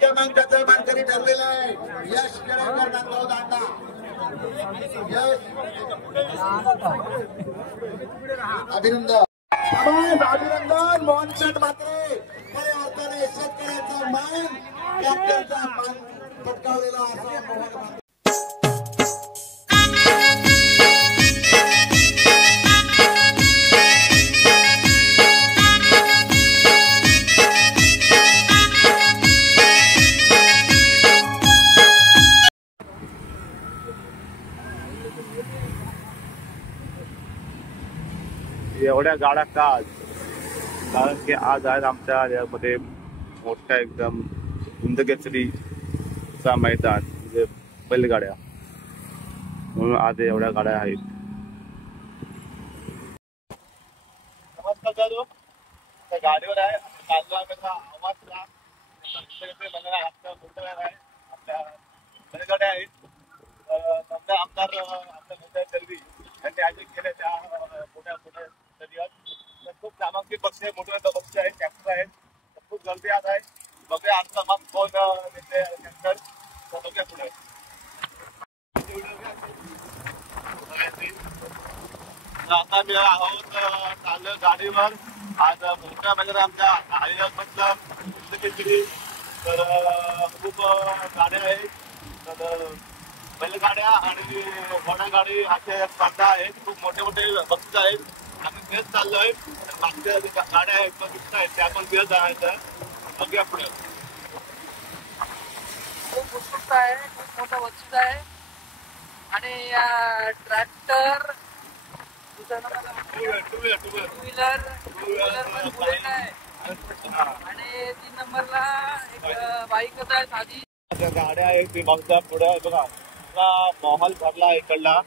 क्रमांकाचा मानकरी ठरलेला आहे यश केळकर नांदगाव दांडा। अभिनंदन अभिनंदन मोहनशेठ म्हात्रे खऱ्या अर्थाने शेतकऱ्याचा मान कॅप्टनचा मान पटकावलेला असा मोहन एवढ्या गाड्या का आज? कारण की आज आहेत आमच्या यामध्ये मोठा एकदम गुंदकेसरीचा मैदान म्हणजे बैलगाड्या, म्हणून आज एवढ्या गाड्या आहेत। नमस्कार, त्या गाडीवर आहे आवाज आपल्या बैलगाड्या आहेत। समजा आमदार आपल्या दलवी यांनी आयोजित केल्या त्या मोठ्या शर्यत, खूप नामांकित पक्ष आहे, मोठे पक्ष आहेत, ट्रॅक्टर आहेत, खूप गर्दी आज आहे। बघूया आजचा मग कोण नेते ट्रॅक्टर, बघूया पुढे। आता मी आहोत चाललो गाडीवर आज मोठ्या म्हणजे आमच्या आयोजकमधलं गुंदकेसरी, तर खूप गाड्या आहेत, तर बैलगाड्या आणि घोडागाडी अशा स्पर्धा आहेत, खूप मोठे मोठे बक्षीस आहेत। आम्ही तेच चाललोय, मागच्या गाड्या आहेत बक्षीस आहेत त्या पण तेच जायचं, बघूया पुढे। खूप उत्सुकता आहे, खूप मोठा बक्षीस आहे आणि ट्रॅक्टर टू व्हीलर आणि 3 नंबरला एक बाईकच आहे साधी। गाड्या आहेत ती बघता पुढे बघा, माहोल भरला इकडला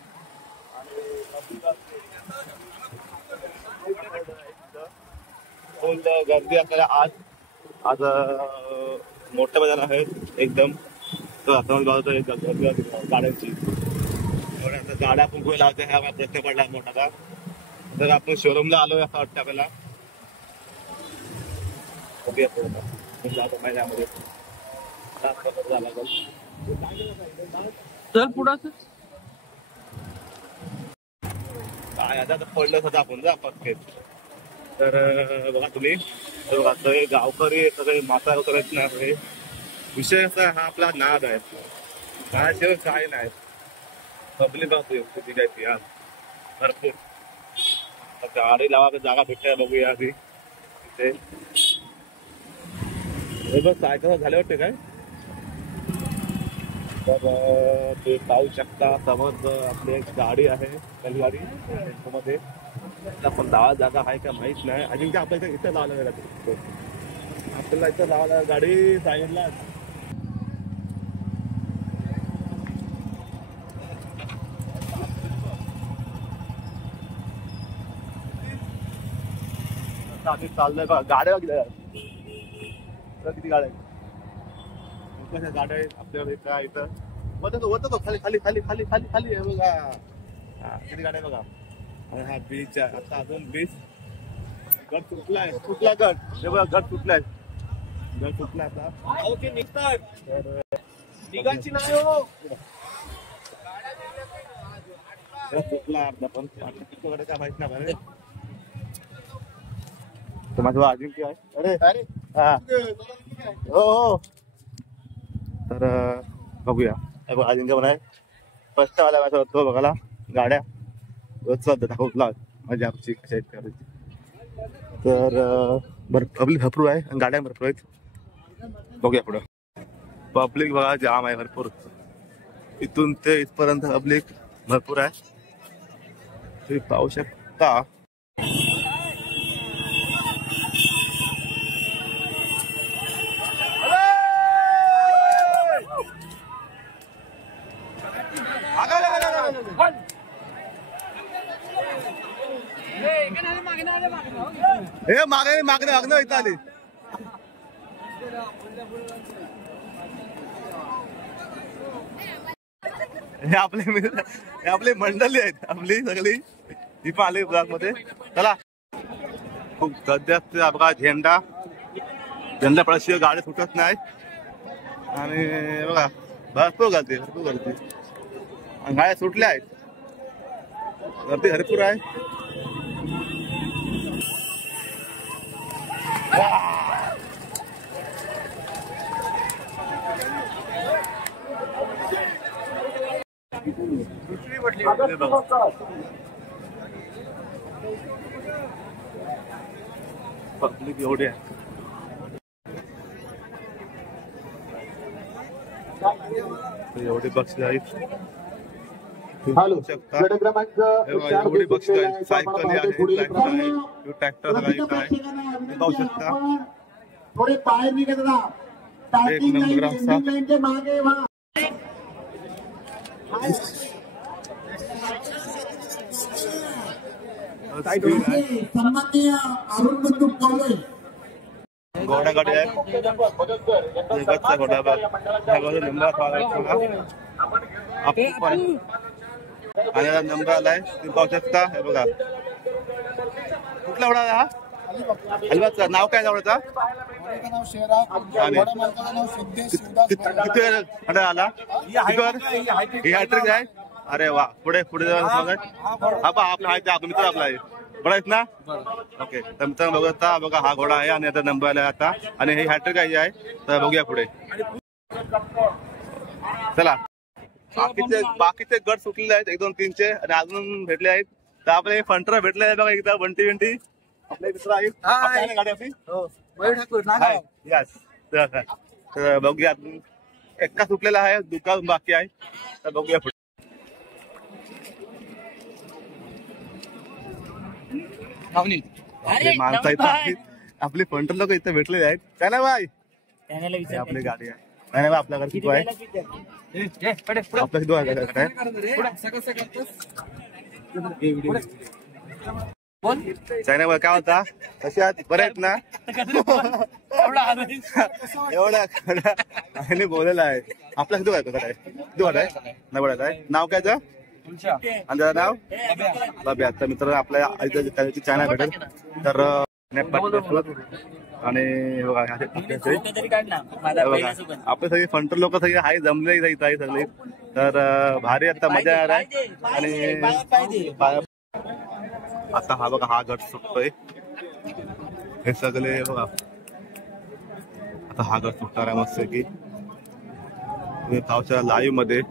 फुल गर्दी आपल्याला आज मोठ्या मैदान आहे एकदम, गाड्यांची गाड्या आपण कुठे लावते ह्या प्रश्न पडला मोठा का, तर आपण शोरूमला आलोय असं वाटतं आपल्याला। महिन्यामध्ये चल पुढं काय आता पडलं सध्या आपण जा पक्केत, तर बघा तुम्ही बघा गावकरी सगळे माता करत नाही, विषय असा हा आपला नाद आहे, माझ्याशिवाय काय नाही, पब्लिक किती काय आज भरपूर गाडी लावा जागा भेटते, बघूया आधी तिथे बस सायकल झाले वाटते काय, तर ते पाहू शकता समोर आपली एक गाडी आहे बैलगाडी, त्याच्यामध्ये पण दहा जागा आहे का माहित नाही, अजिंक्य आपल्या इथं लावलं आपल्याला इथं लावायला गाडी सांगितलं। आम्ही चाललोय बघा, गाड्या किती गाड्या कशा गाड्या आहेत आपल्याला इथं होतं खाली खाली खाली खाली खाली खाली बघा, किती गाड्या बघा। आणि हा बीच आहे, आता अजून बीच गट सुटलाय, सुटला गट, हे बघा गट सुटलाय, गट सुटला आता ओके निघतात निघायची नाही हो, गट सुटला आपला पण तिकडे काय माहित नाही बरं, तो माझा अजिंक्य आहे, अरे अरे हा हो हो, तर बघूया अजिंक्य पण आहे, फर्स्ट वाला माझा होतो बघायला गाड्या दाखवला माझी आमची कशा आहेत करायची, तर पब्लिक भरपूर आहे आणि गाड्या भरपूर आहेत, बघूया पुढं पब्लिक बघा जाम आहे भरपूर, इथून ते इथपर्यंत पब्लिक भरपूर आहे, तुम्ही पाहू शकता। हे मागे मागणे मागणं इथं आली, हे आपली मंडळी आहेत, आपली सगळी ही पण आली ब्लॉक मध्ये। चला खूप सध्या बघा झेंडा पळाशिवाय गाडी सुटत नाही, आणि बघा भरपूर गर्दी आणि गाड्या सुटल्या आहेत. गर्दी भरपूर आहे. पब्लिक एवढी आहे. एवढी बक्षीस आहेत. हॅलो शकता गट क्रमांक एवढी बक्षीस आहेत. सायकल आहे, ट्रॅक्टर आहे, पाहू शकता. थोडे बाहेर निघत राहा. स्टार्टिंग लाईन एंडिंग लाईनच्या मागे व्हा. सन्माननीय अरुण बंधू कवळे घोडा गाडी आहे. जगाचा घोडा बघ नंबर आणि नंबर आलाय तुम्ही पाहू शकता. हे बघा कुठला घोडा हा अलिबागचा. नाव काय घोड्याचा? किती वेळ आला? ही हॅट्रिक आहे. अरे वा. पुढे पुढे हा आपला आहे आपला मित्र आपला आहे बडा आहेत ना. ओके तर मित्रांनो बघा बघा हा घोडा आहे आणि आता नंबर आला आता आणि ही हॅट्रिक आहे. तर बघूया पुढे. चला बाकीचे गट सुटलेले आहेत 1 2 3 चे आणि अजून भेटले आहेत. तर आपले फंटर भेटले आहे बघा एकदा बंटी आपले मित्र आहेत. गाडी आपली यस. तर बघूया एक्का सुटलेला आहे दुकान बाकी आहे. तर बघूया पुढे. माणसं इथं आपली फंटर लोक इथे भेटलेले आहेत. काय ना बाई आपली गाडी आहे. नाही बा आपल्याकडे किती आहे? आपल्या किती आहे चायना बाई काय होता? कशी आहात? बरे आहेत ना? एवढा बोललेला आहे. आपला किती आहे? नाही आहे. नाव काय आहे? नाव बाब्या. तर मित्र आपल्या चायना भेटेल तर आणि आपले सगळे फंटर लोक सगळे आहे जमले इथं आहे सगळे. तर भारी आता मजा येणार आहे. आणि आता हा बघा हा गट सुटतोय. हे सगळे बघा आता हा गट सुटणार आहे मस्त की तुम्ही पावच्या लाईव्ह मध्ये.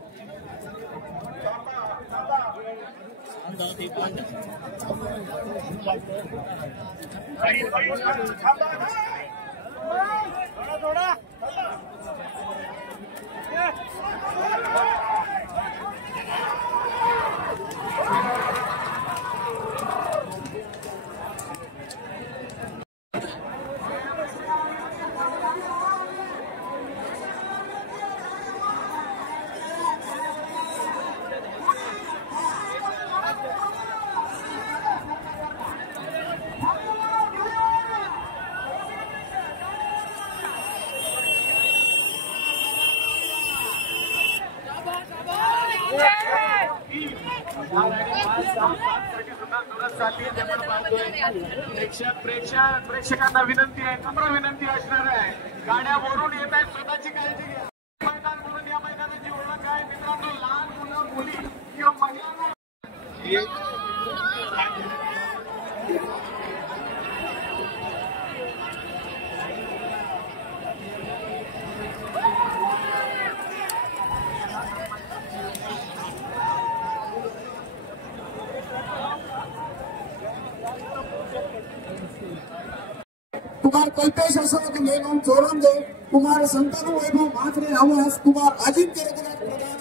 प्रेक्षकांना विनंती आहे, नम्र विनंती असणार आहे. गाड्या वरून येत आहेत, स्वतःची काळजी घ्या. मैदान म्हणून या मैदानाची ओळख आहे मित्रांनो. लहान मुलं मुली किंवा महिलांना कुमार कल्पेश अशोक नेमून चोरंजे, कुमार संतनु वैभव म्हात्रे आवास, कुमार अजिंक्य रघुनाथ प्रधान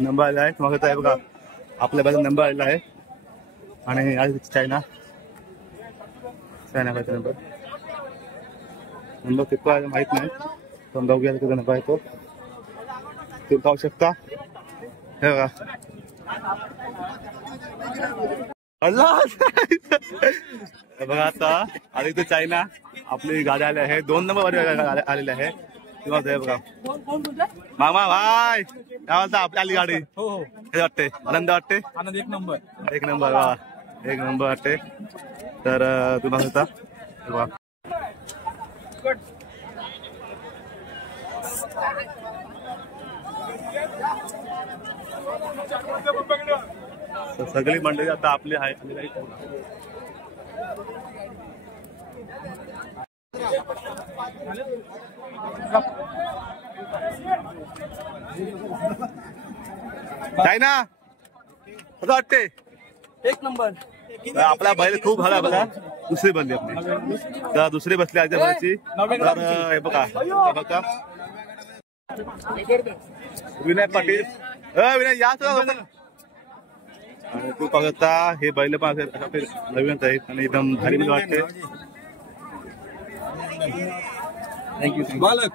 नंबर आलेला आहे तुम्हाला आहे बघा. आपल्या बाजूला नंबर आलेला आहे आणि चायना पाहिजे नंबर किती आहे माहित नाही पण बघूया किती नंबर आहे तो. तुम्ही पाहू शकता हे बघा. बघा आता आणि तो चायना आपली गाडी आली आहे 2 नंबर आलेली आहे तुम्हाला बघा. मामा भाई काय म्हणता आपली आली गाडी. हे वाटते आनंद वाटते. आनंद एक नंबर एक नंबर वाटते. तर तुम्हाला होता बघा. सगळी मंडळी आता आपली आहे. चायना कसं वाटते. एक नंबर. आपला बैल खूप हला बघा. दुसरी बनली आपली तर दुसरी बसली आजच्या बैलाची. तर हे बघा बघा विनय पाटील विनय या आणि तू पाहता हे बैल पण नवीनच आहेत आणि एकदम भारी मला वाटते. थँक्यू मालक.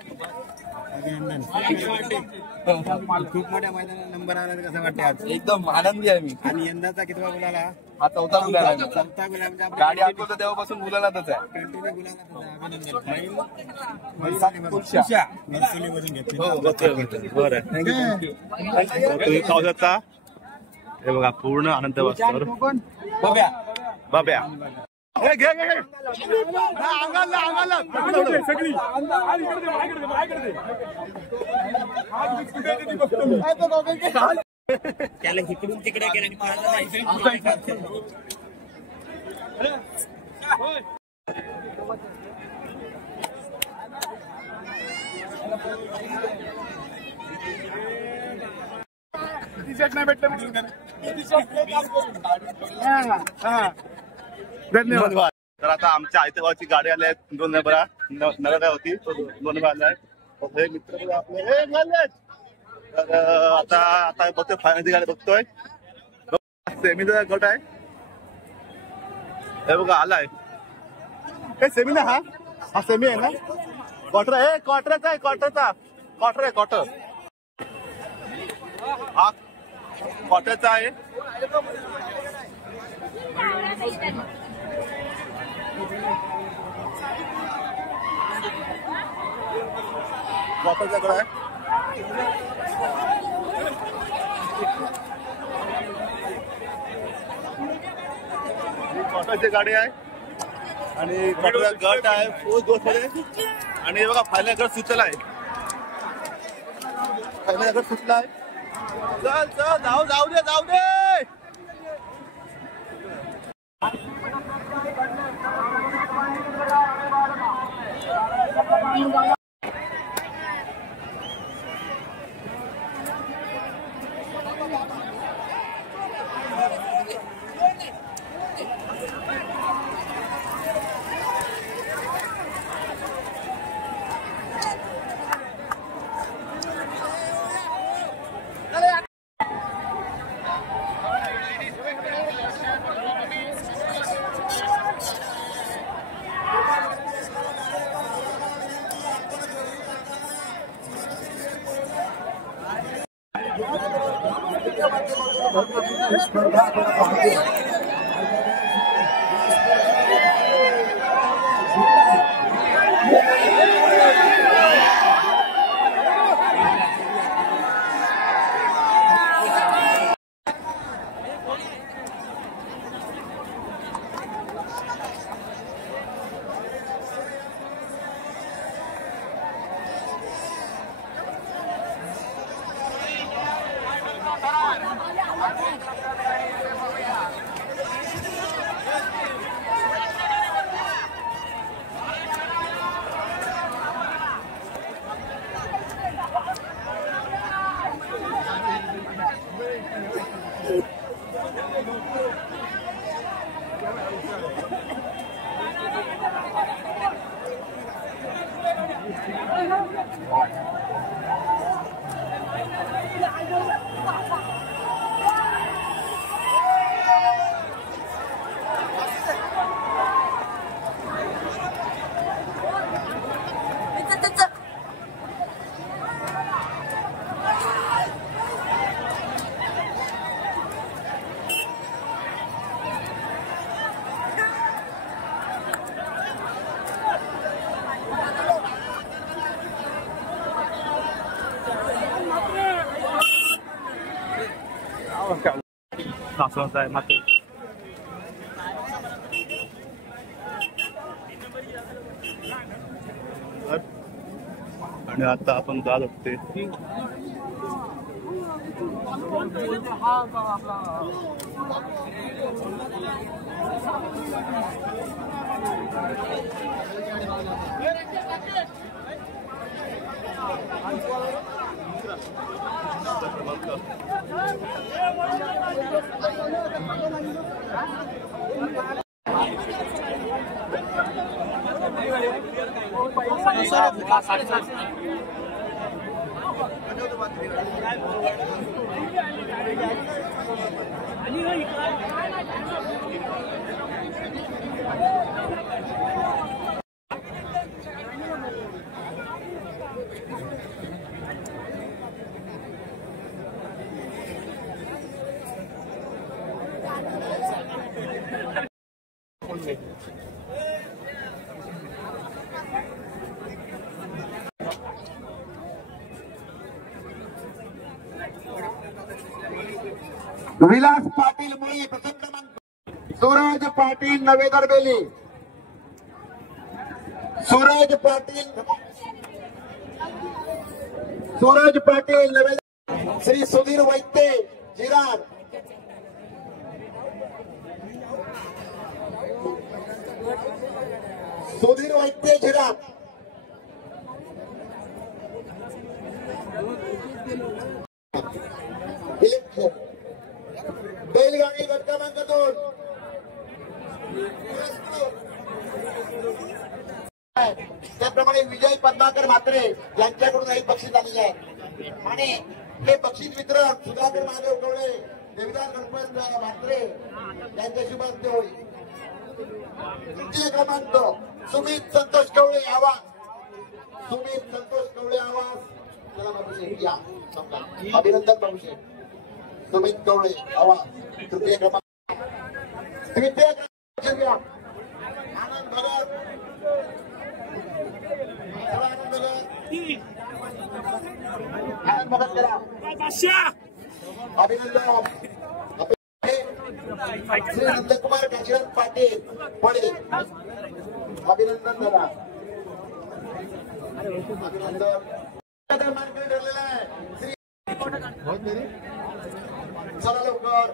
खूप मोठ्या मैदानात नंबर आला कसं वाटते आज. एकदम आनंदी आहे मी. आणि यंदाचा कितवा गुलाल हा. हा 4था गुलाल आहे. 4था गुलाल. गाडी आठवतो तेव्हापासून गुलालातच आहे. कंटिन्यू गुलाल. बरं तुम्ही पाहू शकता हे बघा पूर्ण आनंद वाजतावर बाब्या. त्याला इकडून तिकडे गेले. धन्यवाद. तर आता आमच्या आयत्याची गाडी आली आहे 2 नंबर होती 2 नंबर आला आहे. हे मित्र आपले तर आता बघतोय फायनलची गाडी बघतोय. सेमीचा गट आहे हे बघा आलाय. हे सेमी ना हा सेमी आहे ना. क्वार्टरचा आहे क्वार्टर हा क्वार्टरचा आहे. क्वार्टरचा गड आहे. क्वार्टरची गाडी आहे आणि क्वार्टरचा गट आहे फुल दोस्त मध्ये. आणि बघा फायनल गट सुचला आहे. फायनल गट सुचला आहे. चल जाऊ दे. सासवणचा आहे मात्र आणि आता आपण जात होते विलास पाटील मुळे प्रथम क्रमांक, सूरज पाटील नवेदर बेली, सूरज पाटील नवेदर, श्री सुधीर वैद्य जिराड, सुधीर वैद्य जिराड, बैलगाडी गट क्रमांक 2 त्याप्रमाणे विजय पद्माकर म्हात्रे यांच्याकडून एक बक्षीस आलेले आहे आणि हे बक्षीस वितरण सुधाकर महादेव कवळे, देविदास गणपत म्हात्रे यांच्या शुभार्थ होईल. तृतीय क्रमांक सुमित संतोष कवळे आवाज, सुमित संतोष कवळे आवाज, चला बाबूशेठ या अभिनंदन बाबूशेठ. सुमित कवळे आवाज तृतीय क्रमांक. तृतीय क्रमांक आनंद भगत, आनंद भगत करा अभिनंदन. श्री नंदकुमार काशीनाथ पाटील पडे अभिनंदन करा अभिनंदन. मार्केट ठरलेला आहे श्री चला लवकर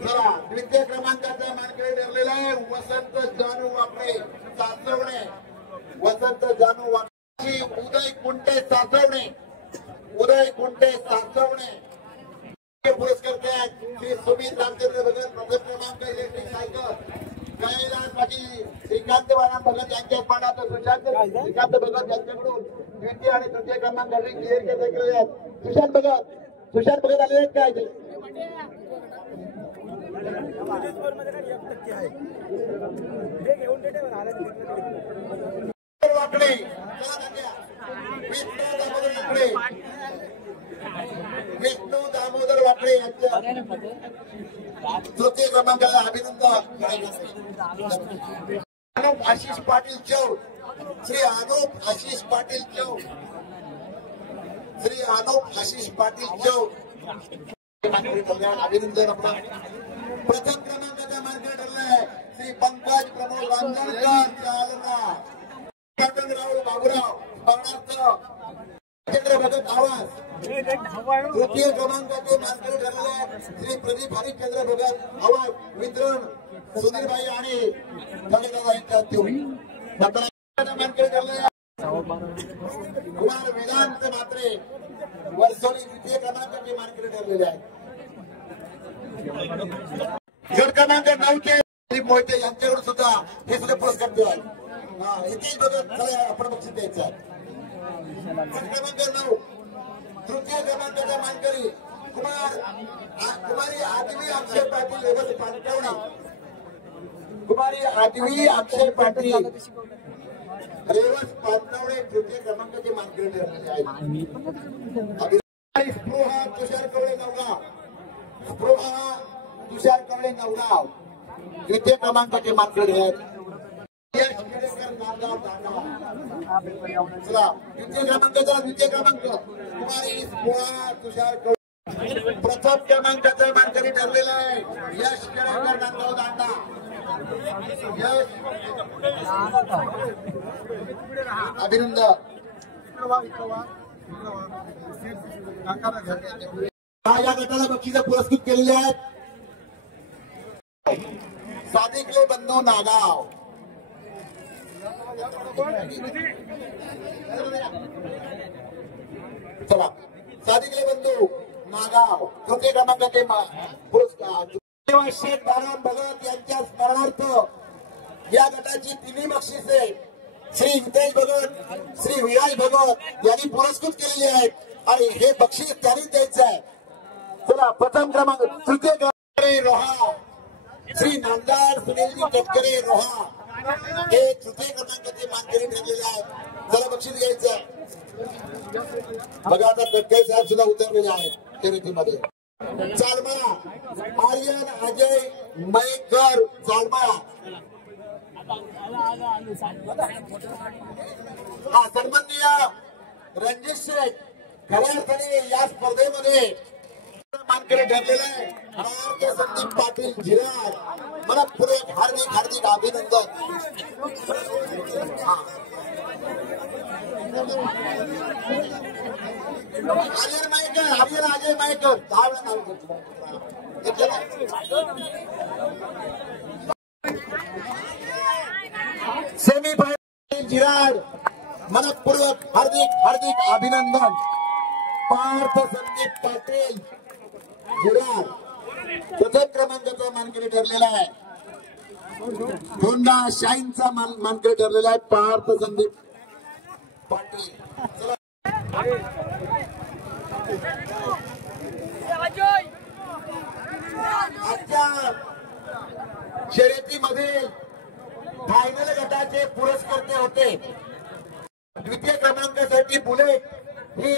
चला. द्वितीय क्रमांकाचा मार्केट ठरलेला आहे वसंत जानू वाकडे सासवणे, वसंत जानू वाकडे, उदय कुंटे सासवणे, उदय कुंटे सासवणे. पुरस्कर्ते श्री सुमित रामचंद्र भगत प्रथम क्रमांक इलेक्ट्रिक सायकल, कैलास पाटील श्रीकांत वाराम भगत यांच्या पाण्यात सुशांत श्रीकांत भगत यांच्याकडून द्वितीय आणि तृतीय क्रमांक क्लिअर केले आहेत. सुशांत भगत आले आहेत काय ते वाकडे विष्णू दामोदर वाकडे यांच्या तृतीय क्रमांकाला अभिनंदन. अनुप आशिष पाटील चौड, श्री अनुप आशिष पाटील चौड, श्री अनुप आशिष पाटील चौड अभिनंदन. प्रथम क्रमांकाचा मार्केट ठरलाय श्री पंकज प्रमोद वांजळकर जालना, राहुल बाबूराव चंद्र भगत आवाज. तृतीय क्रमांकाचे मार्केट ठरले श्री प्रदीप हरिश्चंद्र भगत आवाज वितरण सुधीरभाई आणि मार्केट ठरले कुमार वेदांत म्हात्रे वर्सोली. द्वितीय क्रमांकाचे मार्केट ठरलेले आहे. गट क्रमांक 9 चे मोहिते यांच्याकडून सुद्धा हे सुद्धा पुरस्कार दिला आहे. हितेश भगत आपण बक्षीस द्यायचं आहे. क्रमांक 9 तृतीय क्रमांकाचा मानकरी कुमारी आठवी अक्षय पाटील रेवस पाटवणे, कुमारी आठवी अक्षय पाटील रेवस पाटवणे तृतीय क्रमांकाचे मानकरी ठरलेले आहेत. स्पृहा तुषार कवळे नवगाव, स्पृहा तुषार कवळे नवगाव द्वितीय क्रमांकाचे मानकरी आहेत. चला द्वितीय क्रमांकाचा द्वितीय क्रमांक कुमारी स्पृहा तुषार प्रथम क्रमांकाचा मानकरी ठरलेला आहे यश केळकर नांदगाव दांडा. यश अभिनंदन. या गटाला बक्षीस पुरस्कृत केलेले आहेत सादिकले बंधू नागाव. चला सादिकले बंधू नागाव तृतीय क्रमांकाचे पुरस्कार शेठ बाराम भगत यांच्या स्मरणार्थ या गटाची तिन्ही बक्षिसे श्री हितेश भगत श्री विराज भगत यांनी पुरस्कृत केलेली आहेत आणि हे बक्षीस त्यांनीच द्यायचं आहे. चला प्रथम क्रमांक तृतीय क्रमांक रोहा श्री नामदार सुनीलजी तटकरे रोहा हे तृतीय क्रमांकाचे मानकरी ठरलेले आहेत. चला बक्षीस घ्यायचं. बघा आता तटकरे साहेब सुद्धा उतरलेले आहेत शर्यतीमध्ये. चालमा आर्यन अजय मयकर चालमा. हा सन्माननीय रणजित शेठ खऱ्या अर्थाने या स्पर्धेमध्ये मानकरी ठरलेला आहे संदीप पाटील झिराड. मला पुरे हार्दिक हार्दिक अभिनंदन. आर्यन मायकर आर्यन अजय मायकर सेमीफायनल झिराड. मनपूर्वक हार्दिक हार्दिक अभिनंदन. पार्थ संदीप पाटील झिराड प्रथम क्रमांकाचा मानकरी ठरलेला आहे. होंडा शाईनचा मानकरी ठरलेला आहे पार्थ संदीप पाटील. आजच्या शर्यतीमध्ये फायनल गटाचे पुरस्कर्ते होते. द्वितीय क्रमांकासाठी बुलेट ही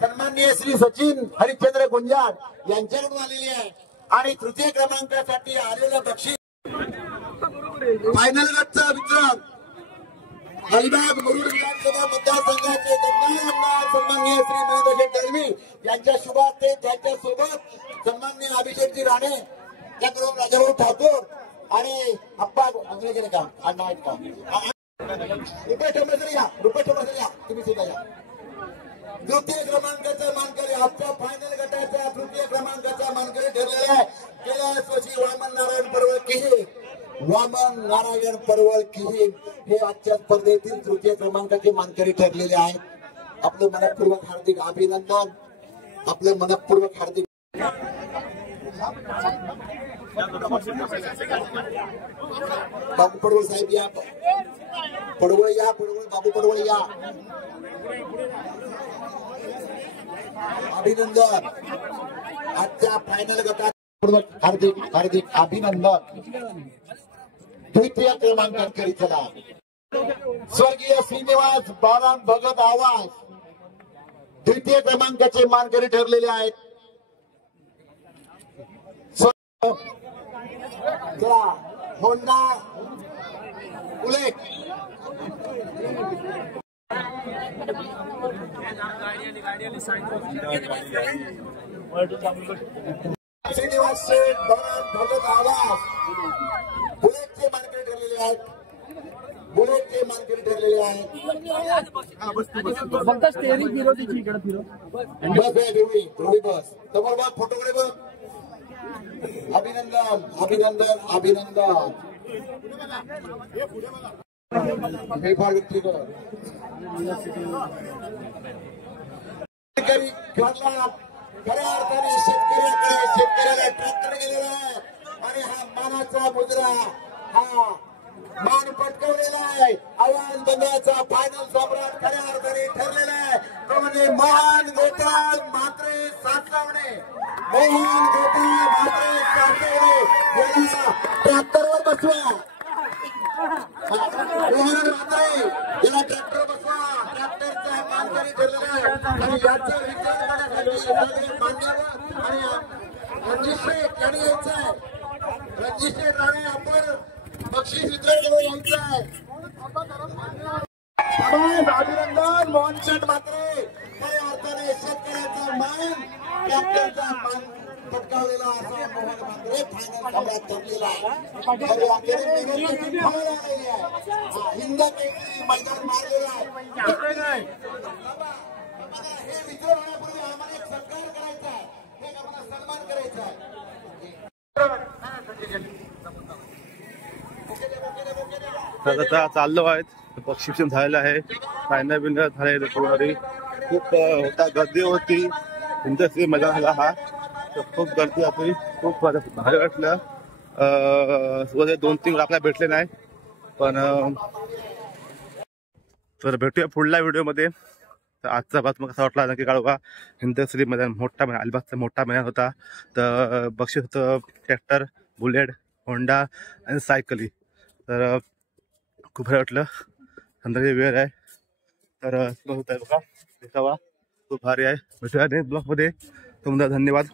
सन्माननीय श्री सचिन हरिश्चंद्र गुंजाळ यांच्याकडून आलेली आहे आणि तृतीय क्रमांकासाठी आलेलं बक्षीस फायनल गटचा विक्रम अलिबाग मुरुड विधानसभा मतदारसंघाचे तत्कालीन आमदार सन्माननीय श्री महेंद्र दळवी यांच्या शुभार्थे त्यांच्यासोबत सन्माननीय अभिषेकजी राणे त्याकडून राजाभाऊ ठाकूर आणि अप्पा अंग्रेजी का अण्णा आहेत का रुपये ठेवले या तुम्ही सुद्धा या. तृतीय क्रमांकाचा मानकरी आजच्या फायनल गटाच्या तृतीय क्रमांकाचा मानकरी ठरलेला आहे कैलासवासी वामन नारायण परवळ किही. वामन नारायण परवळ किही हे आजच्या स्पर्धेतील तृतीय क्रमांकाचे मानकरी ठरलेले आहेत. आपलं मनपूर्वक हार्दिक अभिनंदन. आपलं मनपूर्वक हार्दिक बाबू पडवळ साहेब या. पडवळ या. पडवळ बाबू पडवळ या. अभिनंदन. आजच्या फायनल गटात हार्दिक हार्दिक अभिनंदन. द्वितीय क्रमांकांकरी चला स्वर्गीय श्रीनिवास बाराम भगत आवाज द्वितीय क्रमांकाचे मानकरी ठरलेले आहेत. चला होंडा बुलेट श्रीनिवास शेठ बाराम भगत आवाज बुलेटचे मानकरी ठरलेले आहेत. बुलेटचे मानकरी ठरलेले आहेत. फक्त स्टेअरिंग फिरवते इकडे फिरव. बस आहे बस समोर बघ फोटोकडे बघ. अभिनंदन अभिनंदन अभिनंदन. हे फार व्यक्ती कर खऱ्या अर्थाने शेतकऱ्याला ट्रॅक्टर गेलेला आहे आणि हा मानाचा मुद्रा हा मान पटकवलेला आहे. आव्हान बंधाचा फायनल सम्राट खऱ्या अर्थाने ठरलेला आहे तो म्हणजे मोहन गोपाळ म्हात्रे सासवणे. मोहन गोपाळ म्हात्रे सासवणे याला ट्रॅक्टरवर बसवा. मोहन म्हात्रे याला ट्रॅक्टर बसवा. ट्रॅक्टरचा मानकरी ठरलेला आहे आणि याचा विचार करण्यासाठी मान्यवर आणि रणजित शेठ यांनी यायचं आहे. रणजित शेठ राणे आपण बक्षीस वितरण करून यायचं आहे. अभिनंदन मोहन शेठ म्हात्रे खऱ्या अर्थाने शेतकऱ्याचा मान कॅप्टनचा मान पटकावलेला असा मोहन मात्रे फायनल सम्राट ठरलेला आहे आणि अखेर मेहनतीची फळं आलेली आहे. हिंद केसरी मैदान मारलेलं आहे. हे विजय होण्यापूर्वी आम्हाला एक सत्कार करायचा आहे, एक आम्हाला सन्मान करायचा आहे. तर आता चाललो आहेत बक्षीस झालेलं आहे. फायनल बिनर झाले पूर्ण खूप होता गर्दी होती. इंडस्ट्री मैदान झाला हा तर खूप गर्दी होती. खूप भारी वाटलं. 2-3 आपल्याला भेटले नाही पण तर भेटूया पुढल्या व्हिडिओमध्ये. तर आजचा भाग मग कसा वाटला नक्की कळवा. हिंदश्री मैदान मोठा मैदान अलिबागचा मोठा मैदान होता. तर बक्षीस होतं ट्रॅक्टर, बुलेट, होंडा आणि सायकली. तर खूप भारी वाटलं. संध्याकाळी वेळ आहे तर होत आहे बघा दिसावा खूप भारी आहे. भेटूया नेक्स्ट ब्लॉगमध्ये. तुम्हाला धन्यवाद.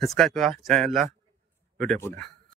सबस्क्राईब करा चॅनलला. भेटूया पुन्हा.